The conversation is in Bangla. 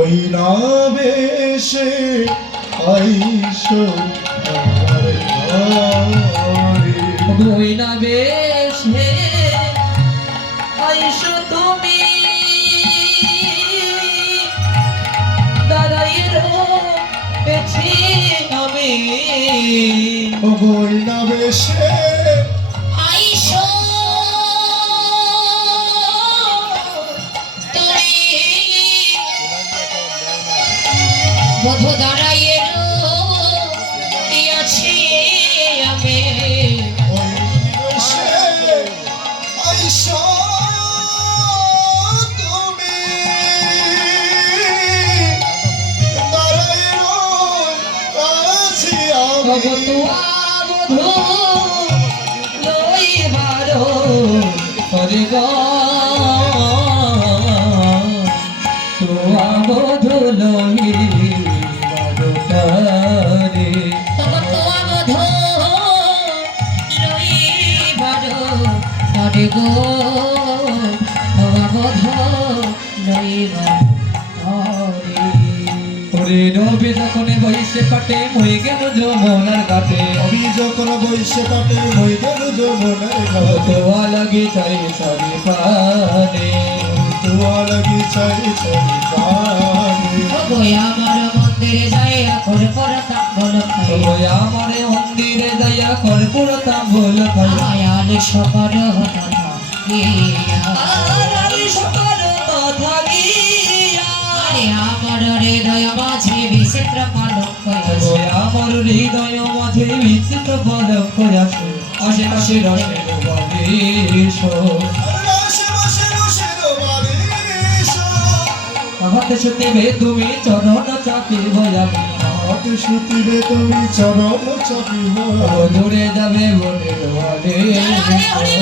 ওই না বেশে আইসো আমার ঘরে। বইনা বেশে আইসো তুমি দাঁড়াই রয়েছি আমি। ওই না বেশে আইসো তুমি বধু দাঁড়াইয়ে রইয়াছি আমি। ওই বেশে আইসো তুমি দাঁড়াই রইয়াছি আমি। বধু লইবারো হরে গো তোয়া বধু লইবারো হরে। তোমা বধু লইবারো হরে গো তোমা বধু লইবারো হরে। ওরে রবে যখন বইসে পাটে মই গেল যমুনার ঘাটে। আমি যখন বইসে কাটে হয়ে গেল যমুনার ঘাটে। তোয়া লাগি চাই সারি পানে তোয়া লাগি চাই চাই প্রাণে। ওই আমার মন্দিরে যাইয়া করে পড়তাম বলো ওই আমার মন্দিরে যাইয়া কর্পূরতাম বল খাই। আয়াল সকর হতা থাকিয়া আরে সকল কথা গিয়া আরে আমার হৃদয় মাঝে বিচিত্র কলঙ্ক আছে। ওই আমার হৃদয় মাঝে বিচিত্র পলক আছে। আশেপাশে রসের বাবিশ হাতে সুতিবে তুমি চরণ চাপিব আমি। হাতে সুতিবে তুমি চরণ চাপিব। দূরে যাবে বলে বলে ওরে